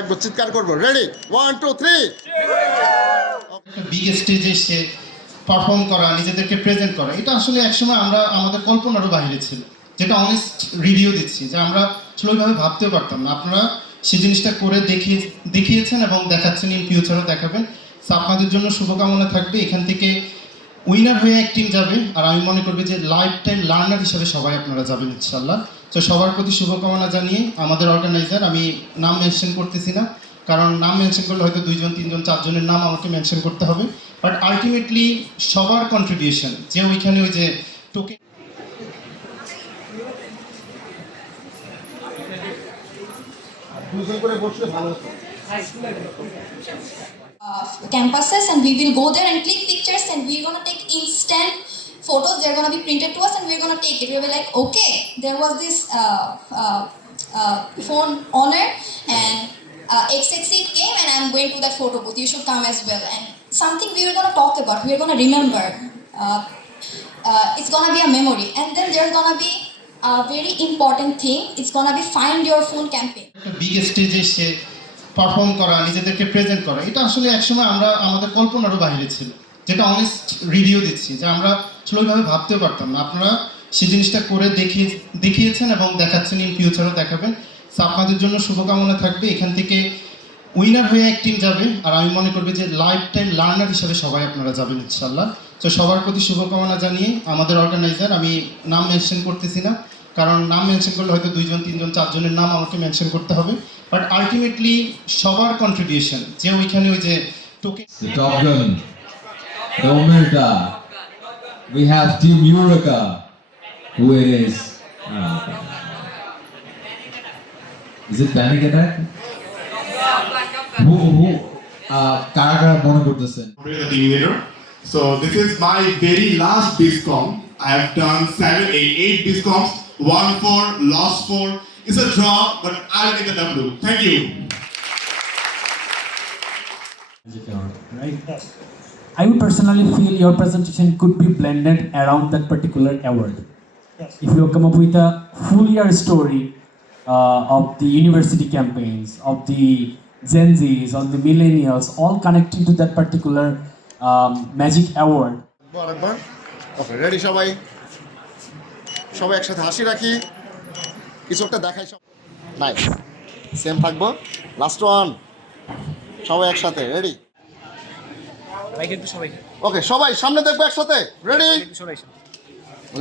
একবার চিৎকার করব। Ready one two three big স্টেজে এসে পারফর্ম করা, নিজেদেরকে প্রেজেন্ট করা, এটা আসলে একসময় আমরা আমাদের কল্পনারও বাইরে ছিল। যেটা অনেস্ট রিভিউ দিচ্ছি, যে আমরা আসলে ওইভাবে ভাবতেও পারতাম না। আপনারা সেই জিনিসটা করে দেখিয়ে দেখিয়েছেন এবং দেখাচ্ছেন ইন ফিউচারও দেখাবেন। আপনাদের জন্য শুভকামনা থাকবে। এখান থেকে উইনার হয়ে এক টিম যাবে, আর আমি মনে করব যে লাইফ টাইম লার্নার হিসেবে সবাই আপনারা যাবেন ইনশাল্লাহ তো সবার প্রতি শুভকামনা জানিয়ে আমাদের অর্গানাইজার আমি নাম মেনশন করতেছি না, কারণ নাম মেনশন করলে হয়তো দুইজন, তিনজন, চারজনের নাম আমাকে মেনশন করতে হবে। বাট আলটিমেটলি সবার কন্ট্রিবিউশন যে ওইখানে ওই যে token campuses, and we will go there and click pictures, and we're gonna take instant photos they're gonna be printed to us and we're gonna take it we'll be like okay there was this uh, uh, uh, phone owner and uh, xxc came and i'm going to that photo booth you should come as well and something we were gonna talk about we're gonna remember uh, uh, it's gonna be a memory and then there's gonna be a very important thing it's gonna be find your phone campaign স্টেজে এসে perform করা নিজেদেরকে present করা এটা আসলে একসময় আমরা আমাদের কল্পনারও বাইরে ছিল যেটা অনেস্ট রিভিউ দিচ্ছি, যে আমরা আসলে ভাবতেও পারতাম না। আপনারা সেই জিনিসটা করে দেখিয়ে দেখিয়েছেন এবং দেখাচ্ছেন ইন ফিউচারও দেখাবেন। তো আপনাদের জন্য শুভকামনা থাকবে। এখান থেকে উইনার হয়ে এক টিম যাবে। আর আমি মনে করব যে লাইফ টাইম লার্নার হিসেবে সবাই আপনারা যাবেন ইনশাল্লাহ তো সবার প্রতি শুভকামনা জানিয়ে আমাদের অর্গানাইজার আমি নাম মেনশন করতেছি না, কারণ নাম মেনশন করলে হয়তো দুইজন, তিনজন, চারজনের নাম আমাকে মেনশন করতে হবে। বাট আলটিমেটলি সবার কন্ট্রিবিউশন যে ওইখানে ওই যে token The Top Gun, the Omerta. We have Team Eureka, who it is. Oh, Is it Panic Attack? Who, who, uh, কারা কারা মনে করতেছেন Today the team leader. So this is my very last BISCOM. I have done seven, eight, eight BISCOMs, one four, lost four. It's a draw, but I'll get the W. Thank you. right? I would personally feel your presentation could be blended around that particular award. Yes. If you come up with a full year story uh, of the university campaigns, of the Gen Zs, of the millennials, all connecting to that particular um, magic award, okay ready সবাই সবাই একসাথে হাসি রাখি কিছু একটা দেখাই সব নাই সেম থাকব লাস্ট ওয়ান সবাই একসাথে রেডি ওকে সবাই সামনে দেখব একসাথে। রেডি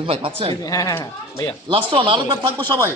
ভাই পাচ্ছেন? হ্যাঁ হ্যাঁ হ্যাঁ। ভাইয়া। লাস্ট ওয়ান আলুকার থাকব সবাই।